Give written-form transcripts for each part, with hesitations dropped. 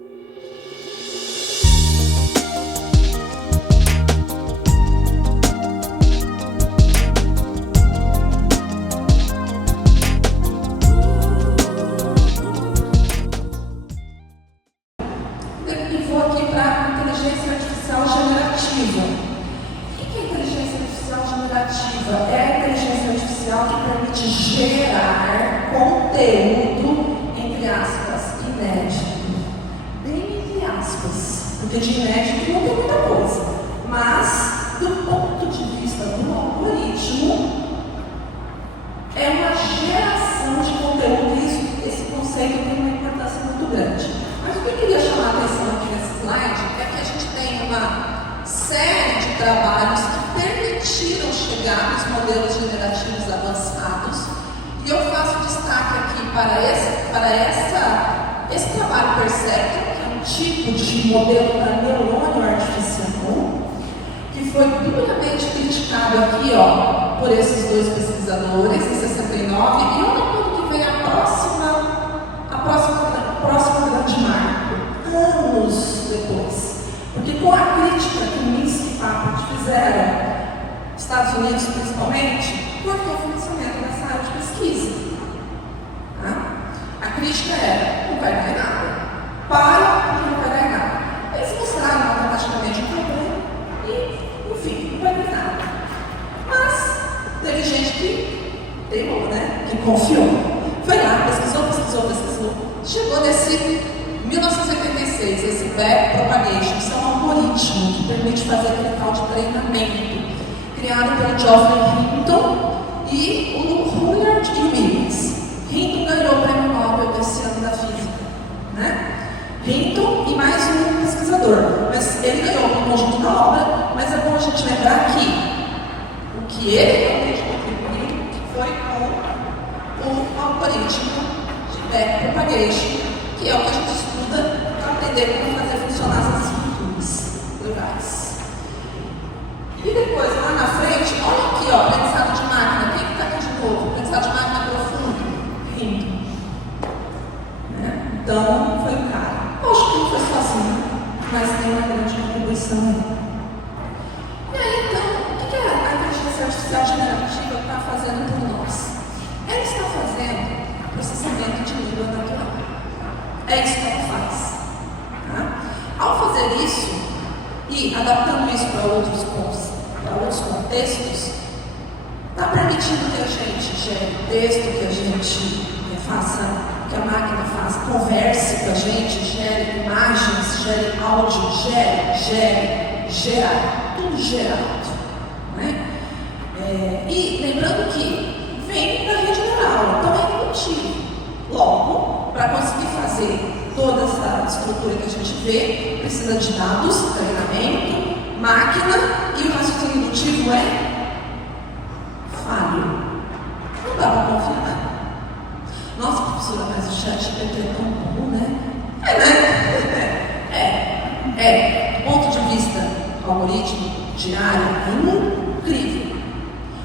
E vou aqui para a inteligência artificial generativa. O que é inteligência artificial generativa? É a inteligência artificial que permite gerar conteúdo, entre aspas, inédito. Bem entre aspas, porque de inédito não tem muita coisa. Mas, do ponto de vista do algoritmo, é uma geração de conteúdo e esse conceito tem uma importância muito grande. Mas o que eu queria chamar a atenção aqui nesse slide é que a gente tem uma série de trabalhos que permitiram chegar nos modelos generativos avançados, e eu faço destaque aqui para esse trabalho Perceptron, que é um tipo de modelo para neurônio artificial, que foi duramente criticado aqui por esses dois pesquisadores em 69, e olha quando que vem a próxima grande marco, anos depois. Porque com a crítica que Minsk e Papert fizeram, Estados Unidos principalmente, cortou o financiamento dessa área de pesquisa. A crítica era, não vai dar nada. Porque não vai dar nada. Eles mostraram matematicamente o problema e, enfim, não vai dar nada. Mas teve gente que teimou, que confiou. Foi lá, pesquisou. Chegou nesse 1986, esse Backpropagation. Isso é um algoritmo que permite fazer aquele tal de treinamento, criado pelo Geoffrey Hinton e o Rudyard Williams. Hinton ganhou o prêmio Nobel desse ano da física. Hinton e mais um pesquisador. Mas ele ganhou o conjunto da obra, mas é bom a gente lembrar que o que ele realmente contribuiu foi com o algoritmo de Backpropagation, que é o que a gente estuda para aprender como fazer funcionar essas estruturas neurais. E depois, lá na frente, olha aqui, aprendizado de máquina. Quem está aqui de novo? Aprendizado de máquina profundo? Hinton. Então, foi o cara. Eu acho que não foi sozinho, mas tem uma grande contribuição aí. E aí, então, o que a inteligência artificial generativa está fazendo por nós? Ela está fazendo processamento de língua natural. É isso que ela faz. Ao fazer isso e adaptando isso para outros contextos, está permitindo que a gente gere texto, que a gente faça, que a máquina faça, converse com a gente, gere imagens, gere áudio, gerar, tudo gerado. E lembrando que vem da rede neural, então é indutivo. Logo, para conseguir fazer toda essa estrutura que a gente vê, precisa de dados, treinamento, máquina, e o raciocínio indutivo é falho. Não dá para confiar. Nossa, professora, mas o ChatGPT é tão bom, Do ponto de vista algoritmo diário, é incrível.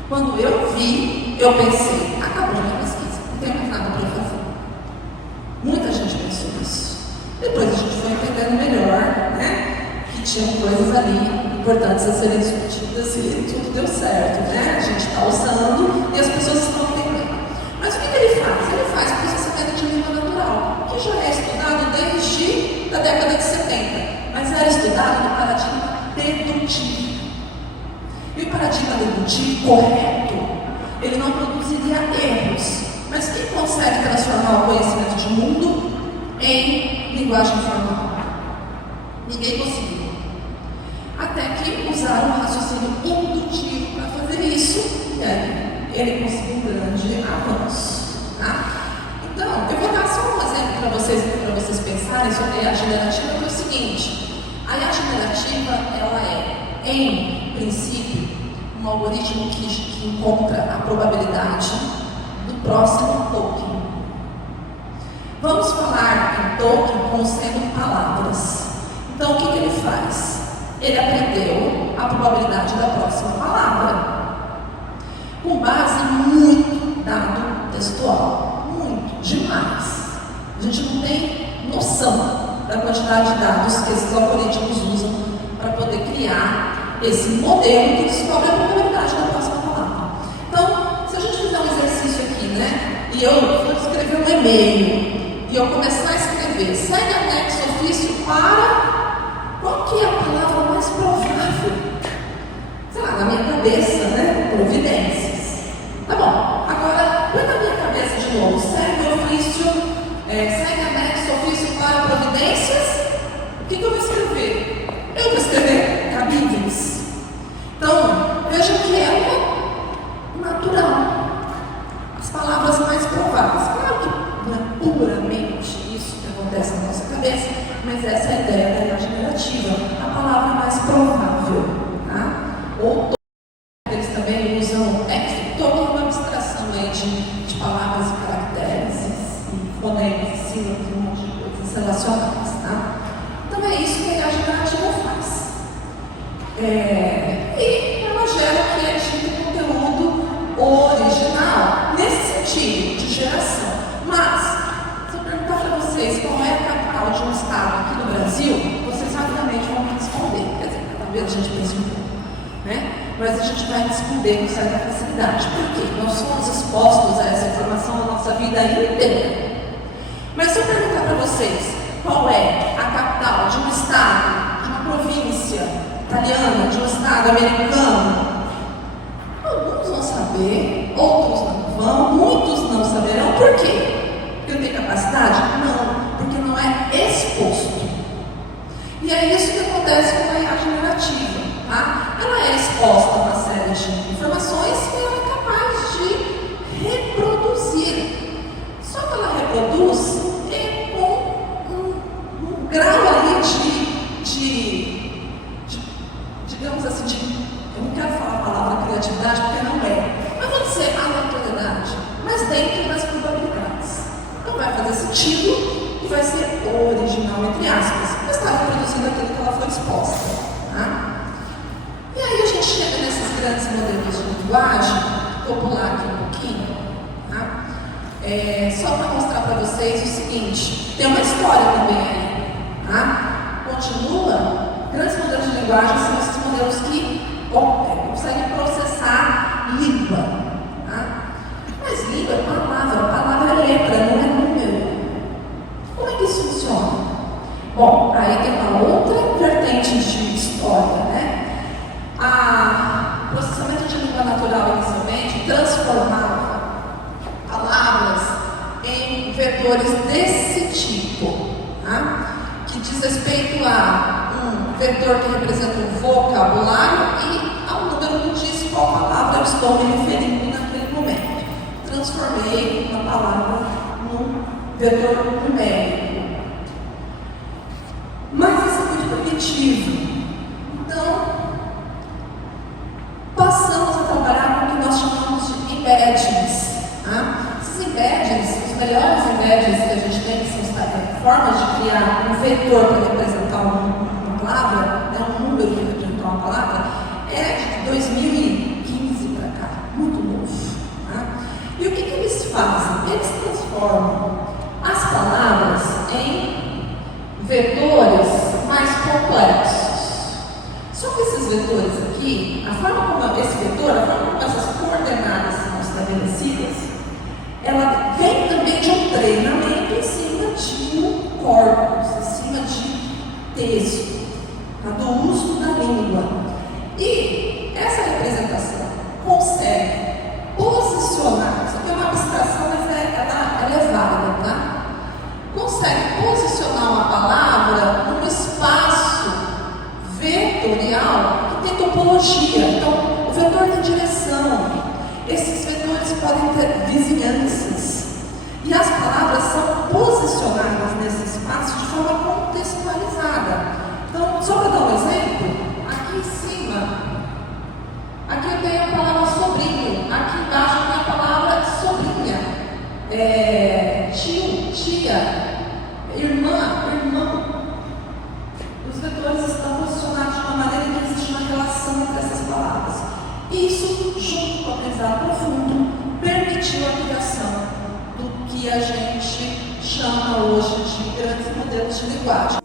Quando eu vi, eu pensei, acabou a minha pesquisa, não tem mais nada para fazer. Muita gente pensou isso. Depois a gente foi entendendo melhor, que tinham coisas ali importantes a serem discutidas e tudo deu certo, A gente está usando e as pessoas estão entendendo. Mas o que ele faz? Ele faz processamento de língua natural, que já é estudado desde a década de 70, mas era estudado no paradigma dedutivo. E o paradigma dedutivo correto, ele não produziria erros. Mas quem consegue transformar o conhecimento de mundo em linguagem formal? Ninguém conseguiu. Até que usaram o raciocínio indutivo para fazer isso, e aí ele conseguiu um grande avanço. Então, eu vou dar só um exemplo para vocês pensarem sobre a IA generativa, que é o seguinte: a IA generativa, ela é, em princípio, um algoritmo que encontra a probabilidade do próximo token. Vamos falar em token como sendo palavras. Então, o que ele faz? Ele aprendeu a probabilidade da próxima palavra com base em muito dado textual. Muito, demais. A gente não tem noção. da quantidade de dados que esses algoritmos usam para poder criar esse modelo que descobre a probabilidade da próxima palavra. Então, se a gente fizer um exercício aqui, né, e eu vou escrever um e-mail, e eu começar a escrever, segue anexo ofício para, qual que é a palavra mais provável? Sei lá, na minha cabeça, né, providências. Tá bom, agora, põe na minha cabeça de novo, segue ofício, segue anexo ofício para providências, o que eu vou escrever? Eu vou escrever cabíveis. Então, veja que é natural. As palavras mais prováveis. Claro que não é puramente isso que acontece na nossa cabeça, mas essa é a ideia da IA generativa. A palavra mais provável. Tá? Ou eles também usam toda uma abstração aí de palavras e caracteres, e fonemas, sílabas, um monte de coisas relacionadas. Tá? Então é isso que a IA generativa faz. E ela gera o que é de conteúdo original, nesse sentido, de geração. Mas, se eu perguntar para vocês qual é a capital de um estado aqui no Brasil, vocês rapidamente vão me responder. Quer dizer, talvez a gente pense um pouco, né? Mas a gente vai responder com certa facilidade. Por quê? Nós somos expostos a essa informação na nossa vida inteira. Mas se eu perguntar para vocês qual é a capital de um estado, de uma província italiana, de um estado americano, alguns vão saber, outros não vão, muitos não saberão. Por quê? Porque não tem capacidade? Não, porque não é exposto. E é isso que acontece com a IA generativa. Tá? Ela é exposta a uma série de informações e ela é capaz de reproduzir. Só que ela reproduz com um grau ali digamos assim, eu não quero falar a palavra criatividade porque não é. Mas vou dizer aleatoriedade, mas dentro das probabilidades. Então vai fazer sentido e vai ser original, entre aspas, mas está reproduzindo aquilo que ela foi exposta. Tá? E aí a gente chega nesses grandes modelos de linguagem, vou pular aqui um pouquinho, tá? Só para mostrar para vocês o seguinte, tem uma história também aí, tá? Continua, grandes modelos de linguagem são esses modelos que conseguem processar língua, tá? Mas língua é palavra é letra, não é número. Como é que isso funciona? Bom, aí tem uma outra vertente de história, né? O processamento de língua natural inicialmente transformava palavras em vetores desse tipo, tá? Que diz respeito a um vetor que representa um vocabulário e ao número que diz qual palavra eu estou me referindo naquele momento. Transformei uma palavra num vetor numérico. Mas isso é muito primitivo. Então, passamos a trabalhar com o que nós chamamos de embeddings. Tá? Esses embeddings, os melhores embeddings que a gente tem, que são formas de criar um vetor para representar uma palavra, né, um número para representar uma palavra, é de 2015 para cá, muito novo. Tá? E o que eles fazem? Eles transformam as palavras em vetores mais complexos. Só que esses vetores aqui, a forma como essas coordenadas são estabelecidas, ela vem também de um treinamento em cima de um corpus, em cima de texto, tá? Do uso da língua. E essa representação consegue posicionar, isso aqui é uma abstração, mas ela é válida, tá? Consegue posicionar uma palavra num espaço vetorial que tem topologia. Então, o vetor tem direção. Esses vetores podem ter vizinhanças. E as palavras são posicionadas nesse espaço de forma contextualizada. Então, só para dar um exemplo, aqui em cima, aqui eu tenho a palavra sobrinho, aqui embaixo eu tenho a palavra sobrinha, tio, tia, irmã, irmão. Os vetores estão posicionados de uma maneira que existe uma relação entre essas palavras. Isso, junto com o aprendizado profundo, permitiu a criação do que a gente chama hoje de grandes modelos de linguagem.